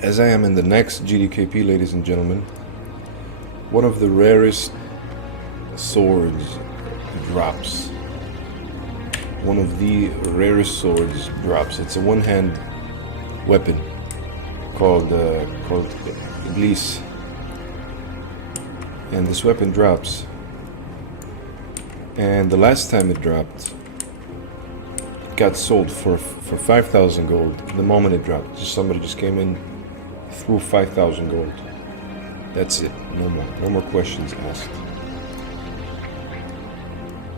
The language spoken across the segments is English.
As I am in the next Gdkp, ladies and gentlemen, one of the rarest swords drops. One of the rarest swords drops. It's a one-hand weapon called Iblis, and this weapon drops. And the last time it dropped, it got sold for 5,000 gold. The moment it dropped, somebody just came in, threw 5,000 gold. That's it. No more questions asked.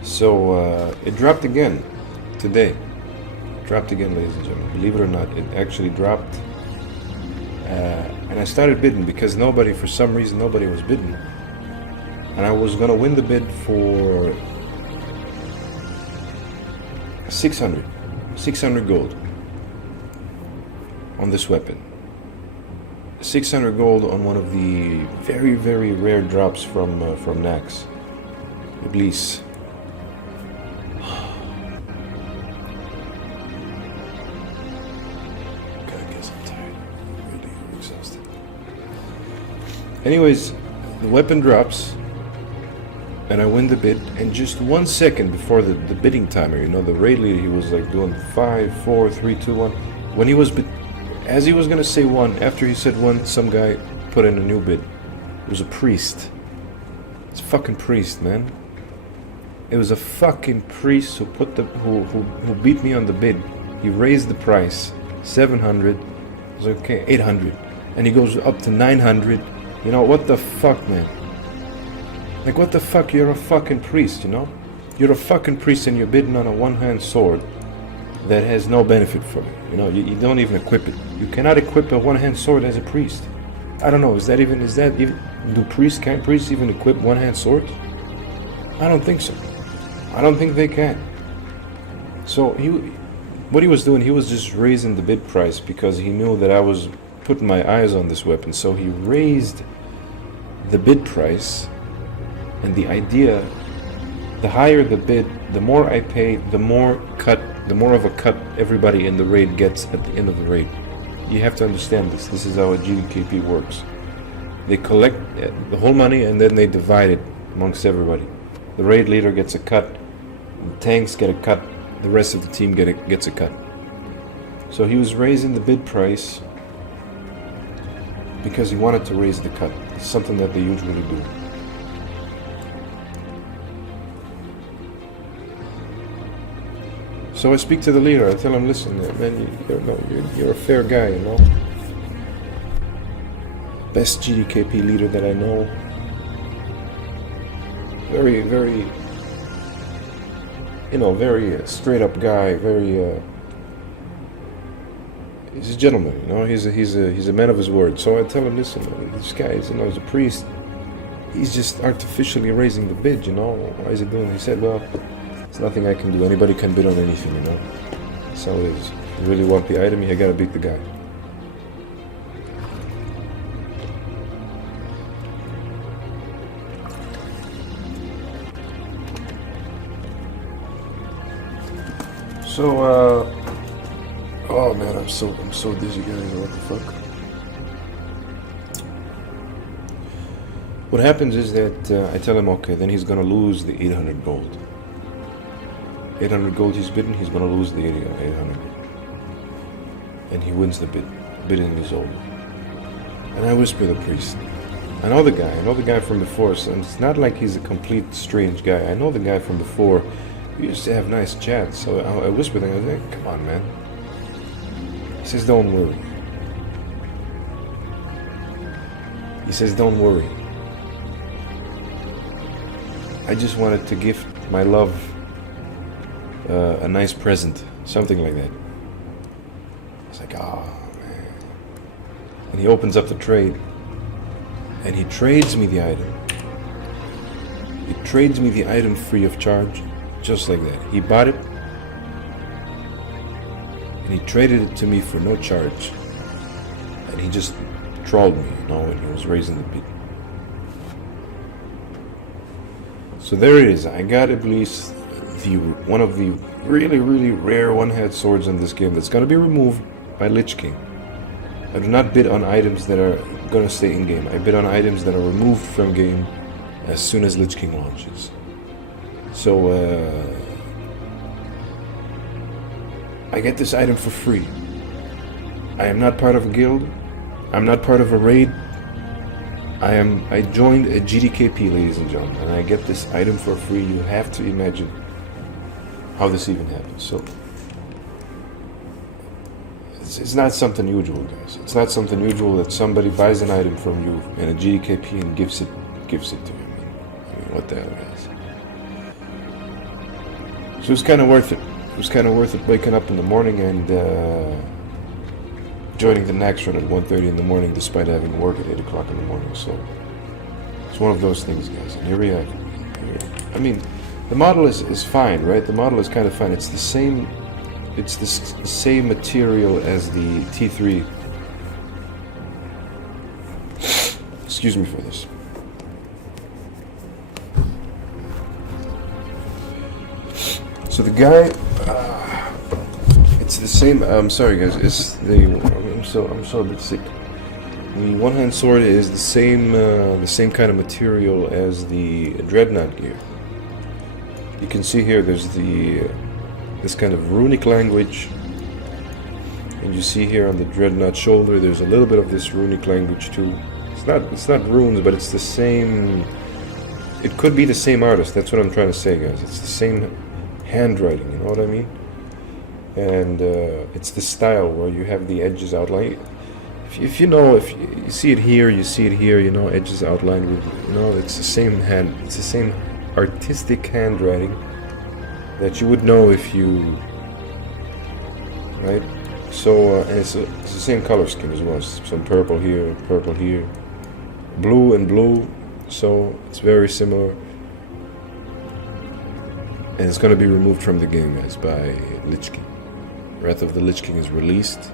So it dropped again today. It dropped again, ladies and gentlemen. Believe it or not, it actually dropped. And I started bidding because for some reason, nobody was bidding. And I was gonna win the bid for 600 gold on this weapon. 600 gold on one of the very, very rare drops from Nax. Iblis. God, I guess I'm tired. Really exhausted. Anyways, the weapon drops, and I win the bid, and just 1 second before the bidding timer, the raid leader, he was like doing 5, 4, 3, 2, 1. When he was as he was gonna say 1, after he said 1, some guy put in a new bid. It was a priest. It's a fucking priest, man. It was a fucking priest who who beat me on the bid. He raised the price 700. I was like, okay, 800, and he goes up to 900. What the fuck, man? Like, what the fuck? You're a fucking priest, You're a fucking priest, and you're bidding on a one-hand sword that has no benefit for you. You don't even equip it. You cannot equip a one-hand sword as a priest. I don't know. Is that even? Can't priests even equip one-hand swords? I don't think so. I don't think they can. So what he was doing, he was just raising the bid price because he knew that I was putting my eyes on this weapon. So he raised the bid price, and the idea, the higher the bid, the more I pay, the more of a cut everybody in the raid gets at the end of the raid. You have to understand this. This is how a Gdkp works. They collect the whole money and then they divide it amongst everybody. The raid leader gets a cut, the tanks get a cut, the rest of the team gets a cut. So he was raising the bid price because he wanted to raise the cut. It's something that they usually do. So I speak to the leader. I tell him, listen, man, you're a fair guy, Best Gdkp leader that I know. Very, very, very straight up guy. Very, he's a gentleman, He's a man of his word. So I tell him, listen, this guy is, he's a priest. He's just artificially raising the bid, Why is he doing? He said, well, there's nothing I can do. Anybody can bid on anything, So it is. You really want the item, you gotta beat the guy. So, oh man, I'm so dizzy, guys. What the fuck? What happens is that I tell him, okay, then he's gonna lose the 800 gold. 800 gold he's bidden, he's gonna lose the 800. And he wins the bid. Bidding is over. And I whisper to the priest. I know the guy from before, so it's not like he's a complete strange guy. I know the guy from before. We used to have nice chats, so I whisper to him, I say, come on, man. He says, don't worry. He says, don't worry. I just wanted to gift my love a nice present, something like that. I was like, oh man. And he opens up the trade, and he trades me the item. He trades me the item free of charge, just like that. He bought it, and he traded it to me for no charge. And he just trolled me, when he was raising the bid. So there it is. I got Iblis, one of the really, really rare one-hand swords in this game that's going to be removed by Lich King. I do not bid on items that are gonna stay in game. I bid on items that are removed from game as soon as Lich King launches. So I get this item for free. I am not part of a guild. I'm not part of a raid. I joined a Gdkp, ladies and gentlemen, and I get this item for free. You have to imagine how this even happens. So it's not something usual, guys. It's not something usual that somebody buys an item from you in a Gdkp and gives it to you. I mean, what the hell, guys? So it was kind of worth it. It was kind of worth it waking up in the morning and joining the next run at 1:30 in the morning, despite having work at 8 o'clock in the morning. So it's one of those things, guys. And here we have it. I mean, the model is fine, right? The model is kind of fine. It's the same. It's the same material as the T3. Excuse me for this. So the guy, it's the same. I'm sorry, guys. It's the. I'm so a bit sick. The one-hand sword is the same kind of material as the dreadnought gear. You can see here. There's this kind of runic language, and you see here on the dreadnought shoulder. There's a little bit of this runic language too. It's not runes, but it's the same. It could be the same artist. That's what I'm trying to say, guys. It's the same handwriting. You know what I mean? And it's the style where you have the edges outlined. If you see it here, you see it here. You know, edges outlined with. You know, it's the same hand. It's the same artistic handwriting that you would know if you. Right. So and it's the same color scheme as well. Some purple here, blue and blue. So it's very similar. And it's going to be removed from the game, guys, by Lich King. Wrath of the Lich King is released.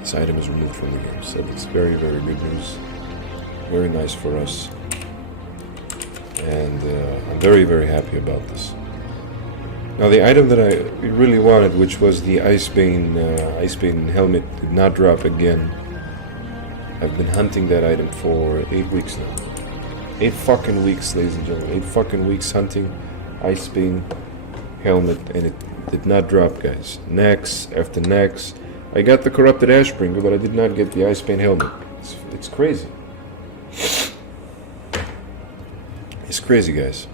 This item is removed from the game. So it's very, very good news. Very nice for us. And I'm very, very happy about this. Now the item that I really wanted, which was the Icebane helmet, did not drop again. I've been hunting that item for 8 weeks now. 8 fucking weeks, ladies and gentlemen. 8 fucking weeks hunting Icebane helmet, and it did not drop, guys. Next after next. I got the corrupted Ashbringer, but I did not get the Icebane helmet. It's crazy. It's crazy, guys.